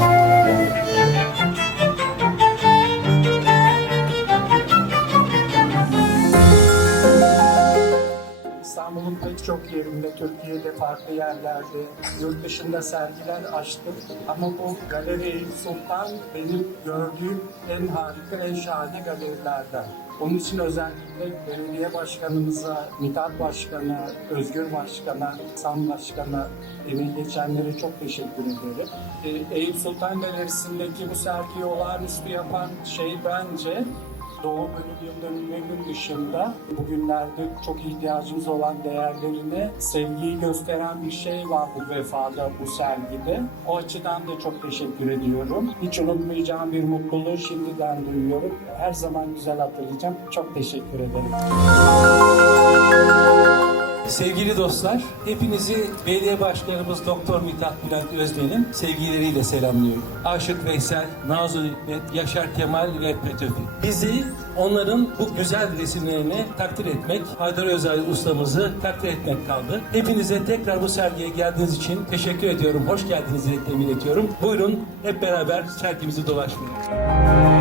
Música Pek çok yerinde, Türkiye'de farklı yerlerde, yurt dışında sergiler açtık. Ama bu Galeri Sultan benim gördüğüm en harika, en şahane galerilerden. Onun için özellikle belediye başkanımıza, Mithat Başkan'a, Özgür Başkan'a, Sam Başkan'a, emeği geçenlere çok teşekkür ederim. Ee, Eyüp Sultan Galerisi'ndeki bu sergiyi olağanüstü yapan şey bence Doğum Ölüm Yıl dışında bugünlerde çok ihtiyacımız olan değerlerine sevgiyi gösteren bir şey var bu vefada, bu sergide. O açıdan da çok teşekkür ediyorum. Hiç unutmayacağım bir mutluluğu şimdiden duyuyorum. Her zaman güzel hatırlayacağım. Çok teşekkür ederim. Dostlar, hepinizi belediye başkanımız Doktor Mithat Bülent Özden'in sevgileriyle selamlıyorum. Aşık Veysel, Nazlı Hikmet, Yaşar Kemal ve Petöfi. Bizi onların bu güzel resimlerini takdir etmek, Haydar Özel ustamızı takdir etmek kaldı. Hepinize tekrar bu sergiye geldiğiniz için teşekkür ediyorum. Hoş geldiniz dileklerimi iletiyorum. Buyurun hep beraber sergimizi dolaşmayalım.